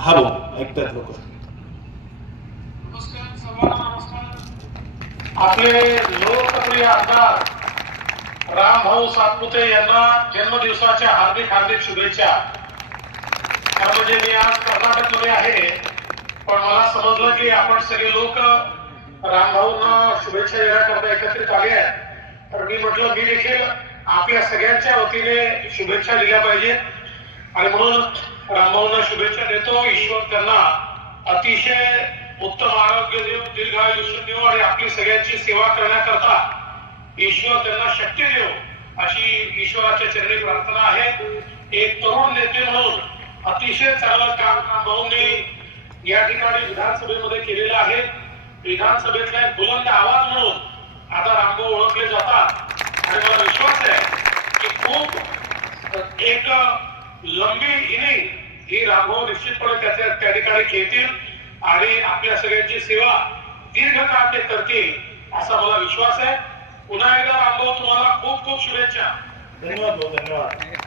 Hello ऐकतात लोक नमस्कार नमस्कार आपले लोकप्रिय आमदार रामभाऊ सातपुते यांना जन्मदिवसाच्या हार्दिक हार्दिक शुभेच्छा खरं म्हणजे मी आज कर्नाटकमध्ये आहे पण मला समजलं की आपण सगळे लोक रामभाऊंना शुभेच्छा देण्याकरता एकत्रित आले आहेत. तर मी म्हटलं मी देखील आपल्या सगळ्यांच्या वतीने शुभेच्छा दिल्या पाहिजेत. आणि म्हणून शुभेच्छा देतो. ईश्वर त्यांना अतिशय उत्तम आरोग्य देव दीर्घ आयुष्य देव आणि आपली सगळ्यांची सेवा करण्याकरता ईश्वर त्यांना शक्य देव अशी ईश्वराच्या चरणी प्रार्थना आहे. एक तरुण नेते म्हणून अतिशय चांगलं काम रामभाऊंनी या ठिकाणी विधानसभेमध्ये केलेलं आहे. विधानसभेतला एक बुलंद आवाज म्हणून आता रामभाऊ ओळखले जातात. आणि मला विश्वास आहे की खूप एक लंबी इनिंग ही राघव निश्चितपणे त्याच्या त्या ठिकाणी घेतील आणि आपल्या सगळ्यांची सेवा दीर्घकाळ ते करतील असा मला विश्वास आहे. पुन्हा एकदा रामभाऊ तुम्हाला खूप खूप शुभेच्छा. धन्यवाद भाऊ धन्यवाद.